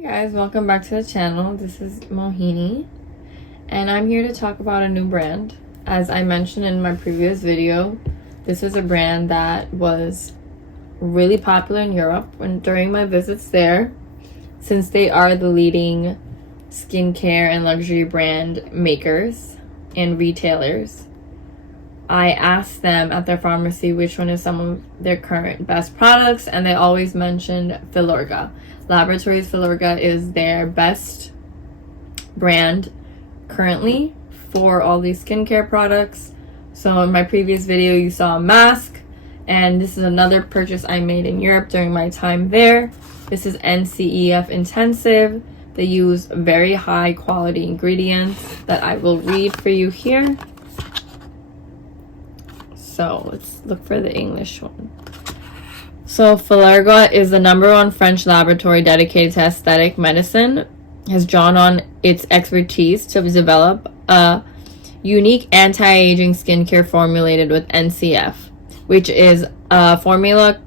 Hey guys, welcome back to the channel. This is Mohini and I'm here to talk about a new brand. As I mentioned in my previous video, this is a brand that was really popular in Europe during my visits there, since they are the leading skincare and luxury brand makers and retailers. I asked them at their pharmacy which one is some of their current best products, and they always mentioned Filorga. Laboratories Filorga is their best brand currently for all these skincare products. So in my previous video you saw a mask, and this is another purchase I made in Europe during my time there. This is NCEF-Intensive. They use very high quality ingredients that I will read for you here. So let's look for the English one. So Filorga is the #1 French laboratory dedicated to aesthetic medicine, has drawn on its expertise to develop a unique anti-aging skincare formulated with NCF, which is a formula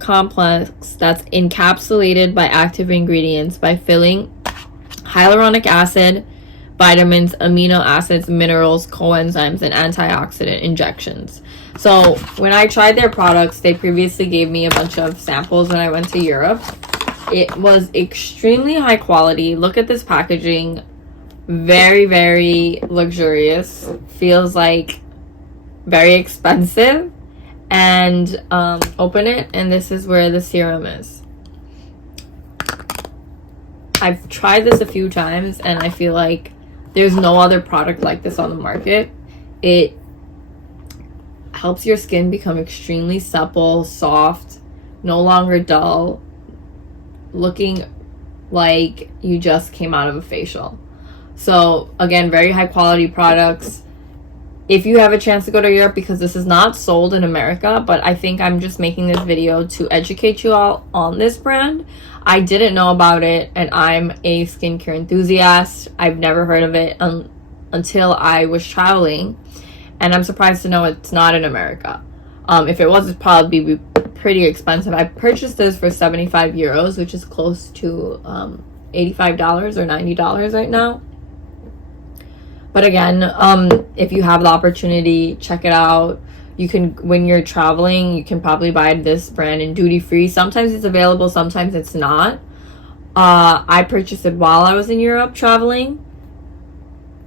complex that's encapsulated by active ingredients by filling hyaluronic acid, vitamins, amino acids, minerals, coenzymes, and antioxidant injections. So when I tried their products, they previously gave me a bunch of samples when I went to Europe. It was extremely high quality. Look at this packaging. Very, very luxurious. Feels like very expensive. And open it, and this is where the serum is. I've tried this a few times and I feel like there's no other product like this on the market. It helps your skin become extremely supple, soft, no longer dull, looking like you just came out of a facial. So again, very high quality products. If you have a chance to go to Europe, because this is not sold in America, but I think I'm just making this video to educate you all on this brand. I didn't know about it, and I'm a skincare enthusiast. I've never heard of it until I was traveling, and I'm surprised to know it's not in America. If it was, it'd probably be pretty expensive. I purchased this for 75 euros, which is close to $85 or $90 right now. But again, if you have the opportunity, check it out. You can, when you're traveling, you can probably buy this brand in duty free. Sometimes it's available, sometimes it's not. I purchased it while I was in Europe traveling.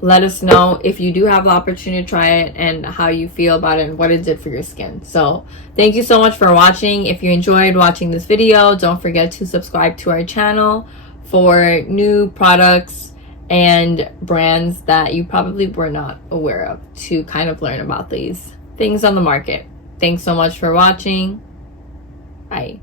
Let us know if you do have the opportunity to try it and how you feel about it and what it did for your skin. So thank you so much for watching. If you enjoyed watching this video, don't forget to subscribe to our channel for new products and brands that you probably were not aware of, to kind of learn about these things on the market. Thanks so much for watching. Bye.